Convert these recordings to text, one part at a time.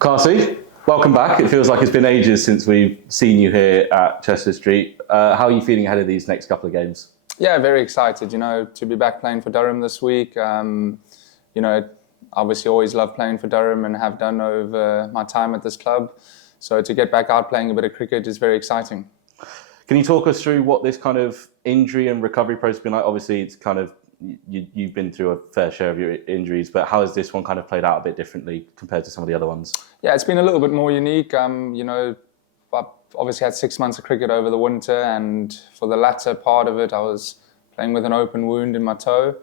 Carse, welcome back. It feels like it's been ages since we've seen you here at Chester Street. How are you feeling ahead of these next couple of games? Yeah, very excited, to be back playing for Durham this week. Obviously always loved playing for Durham and have done over my time at this club. So to get back out playing a bit of cricket is very exciting. Can you talk us through what this kind of injury and recovery process has been like? Obviously, it's kind of you've been through a fair share of your injuries, but how has this one kind of played out a bit differently compared to some of the other ones? Yeah, it's been a little bit more unique. I've obviously had 6 months of cricket over the winter, and for the latter part of it, I was playing with an open wound in my toe,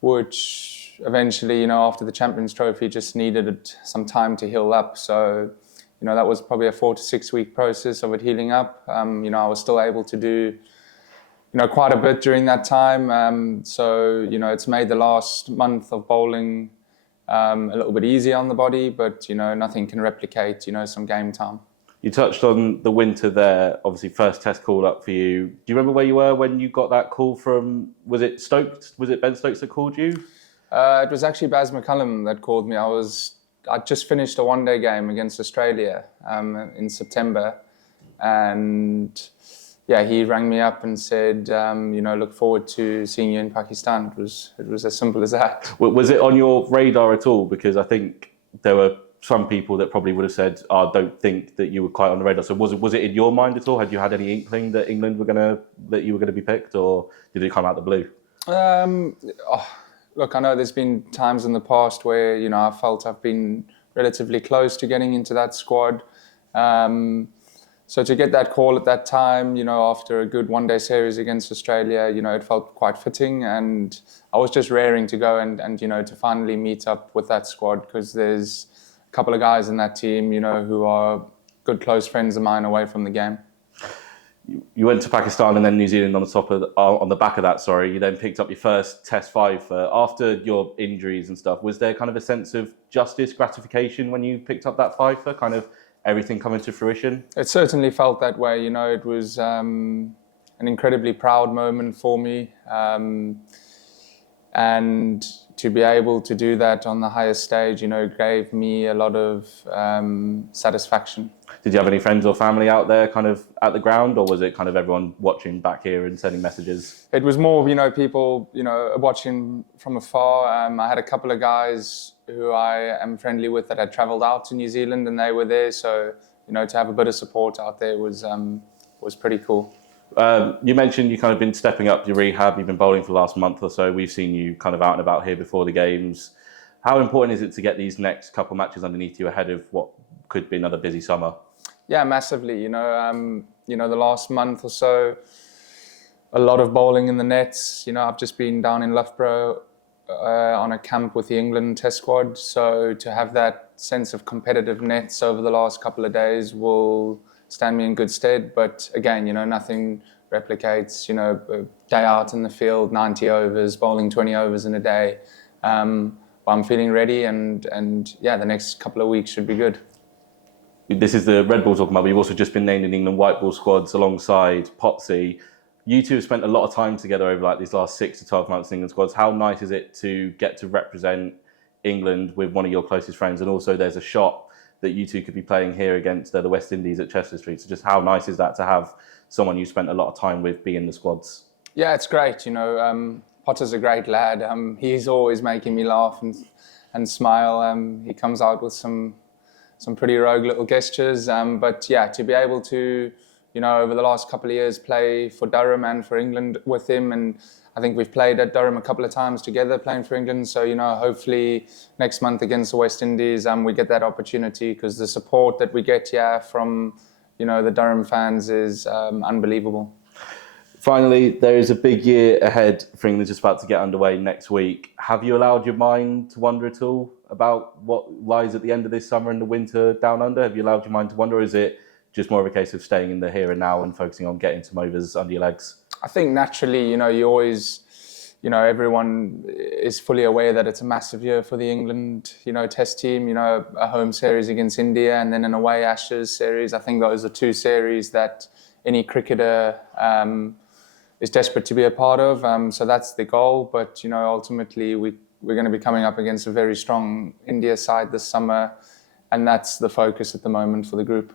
which eventually, after the Champions Trophy, just needed some time to heal up. So, that was probably a 4 to 6 week process of it healing up. I was still able to do quite a bit during that time. So, it's made the last month of bowling a little bit easier on the body, but, nothing can replicate, some game time. You touched on the winter there, obviously first test call up for you. Do you remember where you were when you got that call from, was it Stokes? Was it Ben Stokes that called you? It was actually Baz McCullum that called me. I'd just finished a one-day game against Australia in September, and yeah, he rang me up and said, look forward to seeing you in Pakistan. It was as simple as that. Was it on your radar at all? Because I think there were some people that probably would have said, I don't think that you were quite on the radar. So was it in your mind at all? Had you had any inkling that England that you were gonna be picked, or did it come out of the blue? Look, I know there's been times in the past where, I felt I've been relatively close to getting into that squad. So to get that call at that time, after a good one-day series against Australia, it felt quite fitting. And I was just raring to go and to finally meet up with that squad, because there's a couple of guys in that team, who are good close friends of mine away from the game. You went to Pakistan and then New Zealand on the back of that. Sorry, you then picked up your first Test fifer after your injuries and stuff. Was there kind of a sense of justice, gratification when you picked up that fifer? Kind of everything coming to fruition? It certainly felt that way. It was an incredibly proud moment for me, and to be able to do that on the highest stage, gave me a lot of satisfaction. Did you have any friends or family out there kind of at the ground, or was it kind of everyone watching back here and sending messages? It was more, people, watching from afar. I had a couple of guys who I am friendly with that had travelled out to New Zealand, and they were there. So, to have a bit of support out there was pretty cool. You mentioned you kind of been stepping up your rehab. You've been bowling for the last month or so. We've seen you kind of out and about here before the games. How important is it to get these next couple matches underneath you ahead of what could be another busy summer? Yeah, massively. The last month or so, a lot of bowling in the nets. I've just been down in Loughborough on a camp with the England Test squad. So to have that sense of competitive nets over the last couple of days will stand me in good stead. But again, nothing replicates, a day out in the field, 90 overs, bowling 20 overs in a day. I'm feeling ready, and yeah, the next couple of weeks should be good. This is the red ball talking about, but you've also just been named in England white ball squads alongside Potsy. You two have spent a lot of time together over these last 6 to 12 months in England squads. How nice is it to get to represent England with one of your closest friends? And also there's a shot that you two could be playing here against the West Indies at Chester Street. So just how nice is that to have someone you spent a lot of time with be in the squads? Yeah, it's great. Potter's a great lad. He's always making me laugh and smile. He comes out with some pretty rogue little gestures. But yeah, to be able to, over the last couple of years, play for Durham and for England with him. And I think we've played at Durham a couple of times together playing for England. So, hopefully next month against the West Indies, we get that opportunity, because the support that we get here from, the Durham fans is unbelievable. Finally, there is a big year ahead for England just about to get underway next week. Have you allowed your mind to wander at all about what lies at the end of this summer and the winter down under? Have you allowed your mind to wander, or is it just more of a case of staying in the here and now and focusing on getting some overs under your legs? I think naturally, you always, everyone is fully aware that it's a massive year for the England, Test team, a home series against India and then an away Ashes series. I think those are two series that any cricketer is desperate to be a part of. So that's the goal. But, ultimately we're going to be coming up against a very strong India side this summer. and that's the focus at the moment for the group.